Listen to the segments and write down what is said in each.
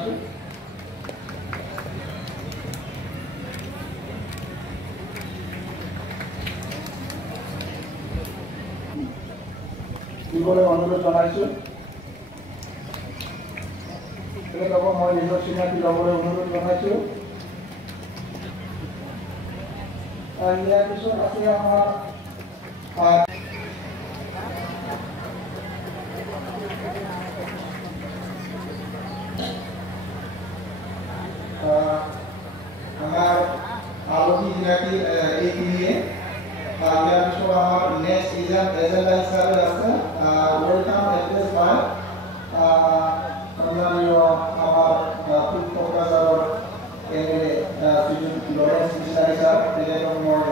জনাইছোঁ। দিবলৈ অনুৰোধ জনাইছোঁ। তেখেতলোকক মই নিজৰ চিনাকি ল'বলৈ অনুৰোধ জনাইছোঁ। ইয়াৰ পিছত আছে আমাৰ আলহী চিনাকি এইখিনিয়ে। ইয়াৰ পিছত আমাৰ নেক্সট এজেণ্ডা হিচাপে আছে ৱেলকাম এড্ৰেছ বাই সন্মানীয় আমাৰ পূব কোকৰাঝাৰৰ MLA শ্ৰীযুত লৰেন্স বিচাৰি ছাৰ, তেখেতক মই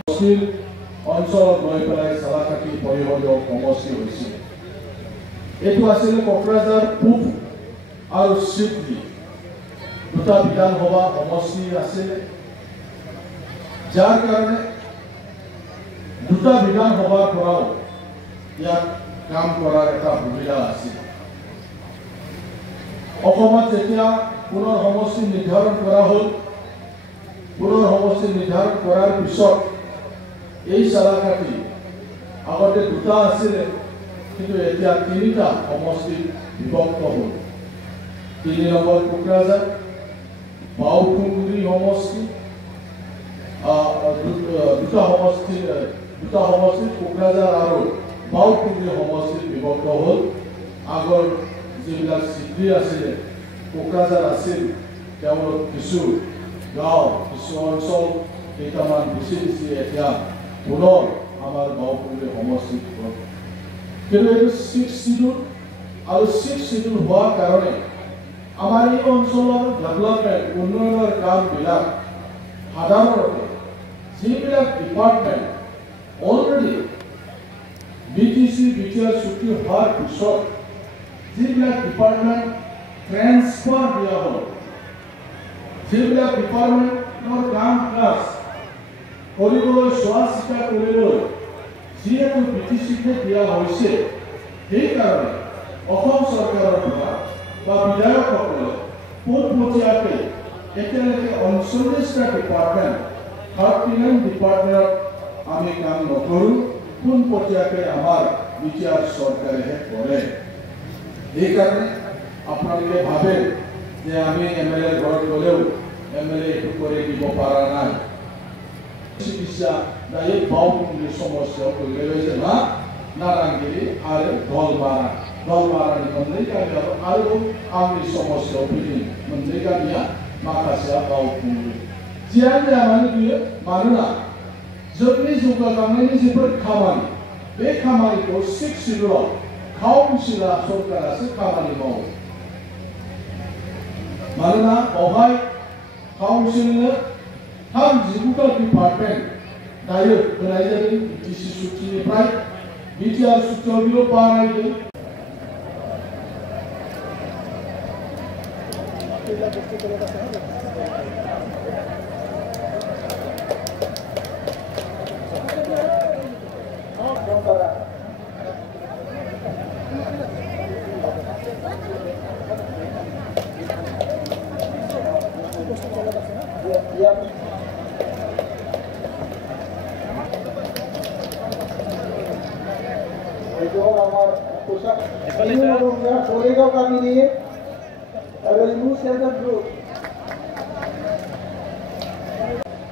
আজি অঞ্চলত লৈ পেলাই চালাকাটি পৰিষদীয় সমষ্টি হৈছিল। এইটো আছিল কোকৰাঝাৰ পূব আৰু চিডলি দুটা বিধানসভা সমষ্টি আছিল, যাৰ কাৰণে দুটা বিধানসভাৰ পৰাও ইয়াত কাম কৰাৰ এটা সুবিধা আছিল। অসমত যেতিয়া পুনৰ সমষ্টি নিৰ্ধাৰণ কৰা হ'ল, পুনৰ সমষ্টি নিৰ্ধাৰণ কৰাৰ পিছত এই চালাকাটি আগতে দুটা আছিলে, কিন্তু এতিয়া তিনিটা সমষ্টিত বিভক্ত হ'ল। 3 নম্বৰ কোকৰাঝাৰ, বাওটুংগুৰি সমষ্টি, দুটা সমষ্টিত কোকৰাঝাৰ আৰু বাওটুংগুৰি সমষ্টিত বিভক্ত হ'ল। আগৰ যিবিলাক চিডলি আছিলে, কোকৰাঝাৰ আছিল, তেওঁলোক কিছু গাঁও, কিছু অঞ্চল কেইটামান বেছি এতিয়া পুনৰ আমাৰ বাওটুংগুৰি সমষ্টিত হ'ল। কিন্তু এইটো 6 শিডিউল আৰু 6 শিডিউল হোৱাৰ কাৰণে আমাৰ এই অঞ্চলৰ ডেভেলপমেণ্ট উন্নয়নৰ কামবিলাক সাধাৰণতে যিবিলাক ডিপাৰ্টমেণ্ট অলৰেডি BTC BTR চুক্তি হোৱাৰ পিছত যিবিলাক ডিপাৰ্টমেণ্ট ট্ৰেন্সফাৰ দিয়া হ'ল, যিবিলাক ডিপাৰ্টমেণ্টৰ কাম কাজ কৰিবলৈ চোৱা চিতা কৰিবলৈ যিহেতু BTCকে দিয়া হৈছে, সেইকাৰণে অসম চৰকাৰৰ পৰা বা বিধায়কসকলে পোনপটীয়াকৈ এতিয়ালৈকে 39টা ডিপাৰ্টমেণ্ট 39 ডিপাৰ্টমেণ্টত আমি কাম নকৰোঁ, পোনপটীয়াকৈ আমাৰ BTR চৰকাৰেহে কৰে। সেইকাৰণে আপোনালোকে ভাবে যে আমি MLA ঘৰত গ'লেও MLA এইটো কৰি দিব পৰা নাই। চিকিৎসা এই বাওটুংগুৰি সমষ্টিয়াव गोग्लैबाय ना नारांगिरि आरो दलमारानि मोननै गामियाव आरो आंनि समस्यायाव फैदों मोननै गामिया माखासेया बावखुंग्रि। जियानो जाया मानो बियो, मानोना जोंनि जौगाखांनायनि जेफोर खामानि, बे खामानिखौ 6 शिडिउलाव काउन्सिलआ सरकारासो खामानि मावो। मानोना बावहाय काउन्सिलनो 39टा डिपार्टमेन्ट दायो होनाय जादों BTC चुक्तिनिफ्राय। BTR चुक्तियाव बियो बानायदों।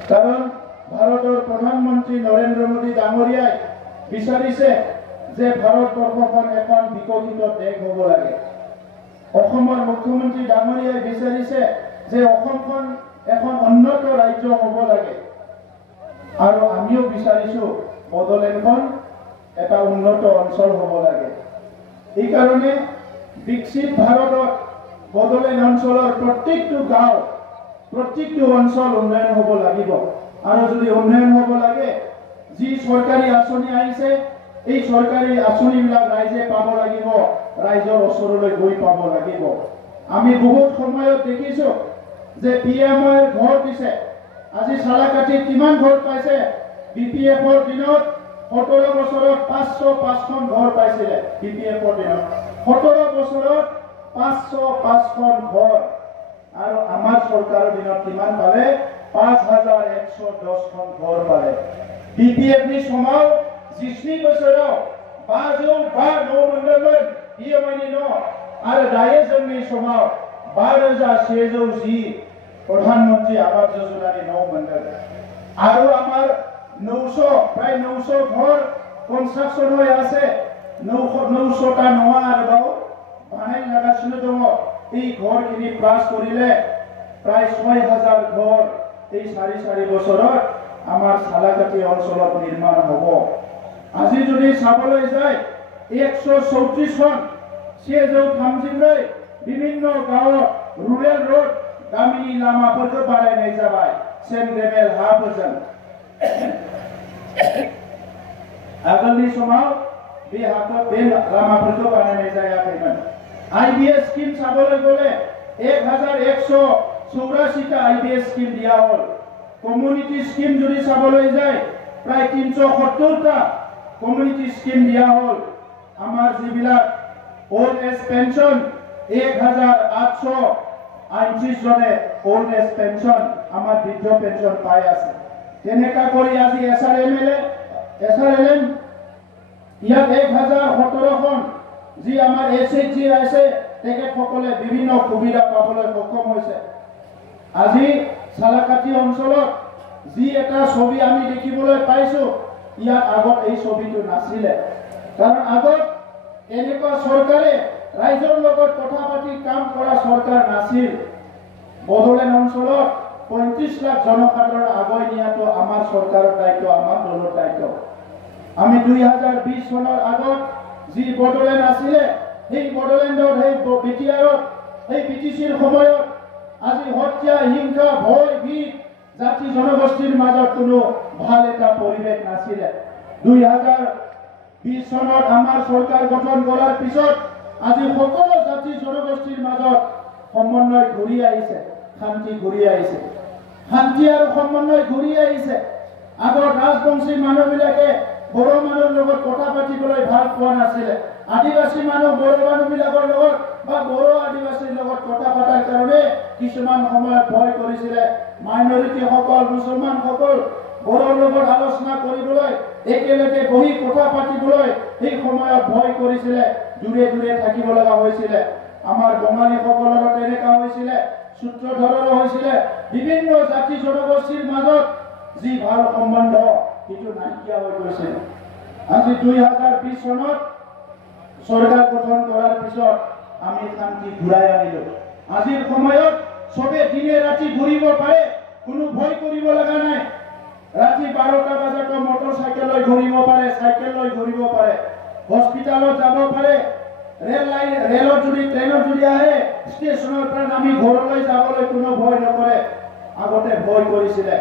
कारण भारतर प्रधानमंत्री नरेंद्र मोदी डांगरियाय विचारिছে যে ভাৰতবৰ্ষখন এখন বিকশিত দেশ হ'ব লাগে। অসমৰ মুখ্যমন্ত্ৰী ডাঙৰীয়াই বিচাৰিছে যে অসমখন এখন উন্নত ৰাজ্য হ'ব লাগে। আৰু আমিও বিচাৰিছো বড়োলেণ্ডখন এটা উন্নত অঞ্চল হ'ব লাগে। এই কাৰণে বিকশিত ভাৰতত বড়োলেণ্ড অঞ্চলৰ প্ৰত্যেকটো গাঁও, প্ৰত্যেকটো অঞ্চল উন্নয়ন হ'ব লাগিব। আৰু যদি উন্নয়ন হ'ব লাগে, যি চৰকাৰী আঁচনি আহিছে, এই চৰকাৰী আঁচনিবিলাক ৰাইজে পাব লাগিব, ৰাইজৰ ওচৰলৈ গৈ পাব লাগিব। আমি বহুত সময়ত দেখিছো যে PMৰ ঘৰ দিছে, আজি চালাকাটিত কিমান ঘৰ পাইছে। BPFৰ দিনত 17 বছৰত 505খন ঘৰ পাইছিলে BPF-ৰ দিনত 17 বছৰত 505খন ঘৰ আৰু আমাৰ চৰকাৰৰ দিনত কিমান পালে 5110খন ঘৰ পালে BPF-नि समाव 20 बोसोराव 505 न' मोनदोंमोन PMI-नि न' आरो दायो जोंनि समाव 5110 प्रधानमंत्री आवास योजनानि न' मोनदों आरो आमार 900 प्राय 900 घर कन्स्ट्राक्शन হৈ আছে 900টা न'आ आरोबाव बानाय लागासिनो दङ এই ঘৰখিনি প্লাস কৰিলে প্ৰায় 6000 ঘৰ এই 4 বছৰত আমাৰ সালাকাটি অঞ্চলত নিৰ্মাণ হ'ব আজি যদি চাবলৈ যায় 134খন 634 বিভিন্ন गावত रुरेल रोड गामिनि लामाफोरखौ बानायनाय जाबाय सेन्ट्रेल हाफोरजों आगोलनि समाव बे हाखौ बे लामाफोरखौ बानायनाय जायाखैमोन आईबीएस स्कीम साबले गले 1184 टा आईबीएस स्कीम दिया हल कम्युनिटी स्कीम जुदि साबले जाय प्राय 370 टा कम्युनिटी स्कीम दिया हल आमार जिबिला ओल्ड एज पेंशन 1838 जने ओल्ड एज पेंशन आमार बृद्ध पेंशन पाई আছে তেনেকা কৰি আজি SRLM ইয়াত 1017খন যি আমাৰ এসএইচজি আছে তেখেতসকলে বিভিন্ন সুবিধা পাবলৈ সক্ষম হৈছে আজি সালাকাটি অঞ্চলত যি এটা ছবি আমি দেখিবলৈ পাইছো ইয়াত আগত এই ছবিটো নাছিলে কাৰণ আগত এনেকুৱা চৰকাৰে ৰাইজৰ লগত কথা পাতি কাম কৰা চৰকাৰ নাছিল বদলেন অঞ্চলত 35 লাখ জনসাধাৰণ আগুৱাই নিয়াটো আমাৰ চৰকাৰৰ দায়িত্ব আমাৰ দলৰ দায়িত্ব আমি 2020 চনৰ আগত যি বদলেন আছিলে সেই বদলেণ্ডৰ সেই বিটিআৰত সেই বিটিচিৰ সময়ত আজি হত্যা হিংসা ভয় ভীত জাতি জনগোষ্ঠীৰ মাজত কোনো ভাল এটা পৰিৱেশ নাছিলে 2020 চনত আমাৰ চৰকাৰ গঠন কৰাৰ পিছত আজি সকলো জাতি জনগোষ্ঠীৰ মাজত সমন্বয় ঘূৰি আহিছে শান্তি ঘূৰি আহিছে শান্তি আৰু সমন্বয় ঘূৰি আহিছে আগৰ ৰাজবংশী মানুহবিলাকে বড় মানুহৰ লগত কথা পাতিবলৈ ভাল পোৱা নাছিলে আদিবাসী মানুহ বড় মানুহবিলাকৰ লগত বা বড় আদিবাসীৰ লগত কথা পাতাৰ কাৰণে কিছুমান সময়ত ভয় কৰিছিলে মাইনৰিটি সকল মুছলমান সকল বড়ৰ লগত আলোচনা কৰিবলৈ একেলগে বহি কথা পাতিবলৈ এই সময়ত ভয় কৰিছিলে দূৰে দূৰে থাকিব লগা হৈছিলে আমাৰ বঙালী সকলৰ তেনেকা হৈছিলে সূত্ৰধৰৰ হৈছিলে বিভিন্ন জাতি জনগোষ্ঠীৰ মাজত যি ভাল সম্বন্ধ কিছু নাইকিয়া হৈ গৈছিল আজি 2020 চনত চৰকাৰ গঠন কৰাৰ পিছত আমি শান্তি ঘূৰাই আনিলো আজিৰ সময়ত সবে দিনে ৰাতি ঘূৰিব পাৰে কোনো ভয় কৰিব লগা নাই ৰাতি 12টা বজাত মটৰচাইকেল লৈ ঘূৰিব পাৰে সাইকেল লৈ ঘূৰিব পাৰে হস্পিটালত যাব পাৰে ৰেলত যদি ট্ৰেইনত যদি আহে ষ্টেচনৰ পৰা নামি ঘৰলৈ যাবলৈ কোনো ভয় নকৰে আগতে ভয় কৰিছিলে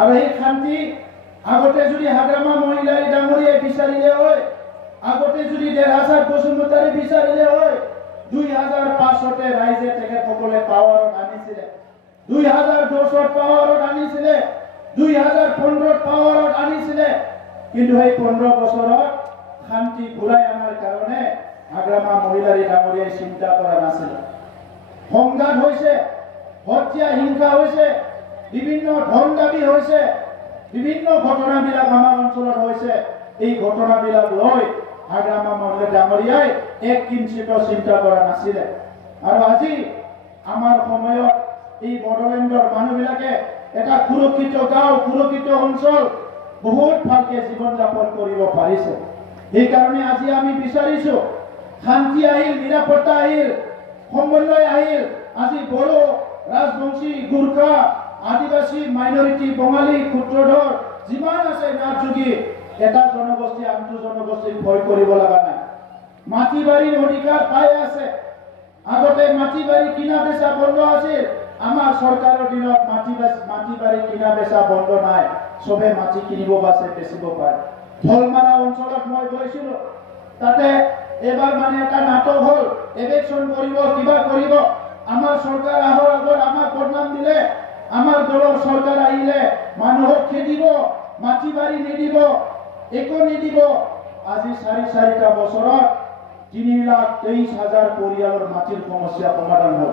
আৰু এই শান্তি আগতে যদি হাগ্ৰামা মহিলাই ডাঙৰীয়ে বিচাৰিলে হয় আগতে যদি দেৰাসাদ বসুমতাৰী বিচাৰিলে হয় 2005তে ৰাইজে তেখেতসকলে পাৱাৰত আনিছিলে 2010ত পাৱাৰত আনিছিলে 2015ত পাৱাৰত আনিছিলে কিন্তু এই 15 বছৰত শান্তি ঘূৰাই আনাৰ কাৰণে হাগ্ৰামা মহিলাৰী ডাঙৰীয়ে চিন্তা কৰা নাছিল সংঘাত হৈছে হত্যা হিংসা হৈছে বিভিন্ন ধন দাবী হৈছে বিভিন্ন ঘটনাবিলাক আমাৰ অঞ্চলত হৈছে এই ঘটনাবিলাক লৈ হাগ্ৰামা মহিলা ডাঙৰীয়াই এক কিঞ্চিত চিন্তা কৰা নাছিল আৰু আজি আমাৰ সময়ত এই বড়োলেণ্ডৰ মানুহবিলাকে এটা সুৰক্ষিত গাঁও সুৰক্ষিত অঞ্চল বহুত ভালকে জীৱন যাপন কৰিব পাৰিছে এই কাৰণে আজি আমি বিচাৰিছো শান্তি আহিল নিৰাপত্তা আহিল সমন্বয় আহিল আজি বড়ো ৰাজবংশী গুৰ্খা আদিবাসী মাইনৰিটি বঙালী ক্ষুদ্ৰধৰ যিমান আছে নাথযোগী এটা জনগোষ্ঠী আনটো জনগোষ্ঠীক ভয় কৰিব লগা নাই মাটি বাৰীৰ অধিকাৰ পাই আছে আগতে মাটি বাৰী কিনা বেচা বন্ধ আছিল আমাৰ চৰকাৰৰ দিনত মাটি বাৰী কিনা বেচা বন্ধ নাই সবে মাটি কিনিব বাছে বেচিব পাৰে ঢলমাৰা অঞ্চলত মই গৈছিলো তাতে এবাৰ মানে এটা নাটক হল ইলেকশন কৰিব কিবা কৰিব আমাৰ চৰকাৰ আহৰ আগত আমাক বদনাম দিলে আমাৰ দলৰ চৰকাৰ আহিলে মানুহক খেদিব মাটি বাৰী নিদিব একো নিদিব আজি 4-4টা বছৰত 3,23,000 পৰিয়ালৰ মাটিৰ সমস্যা সমাধান হ'ল।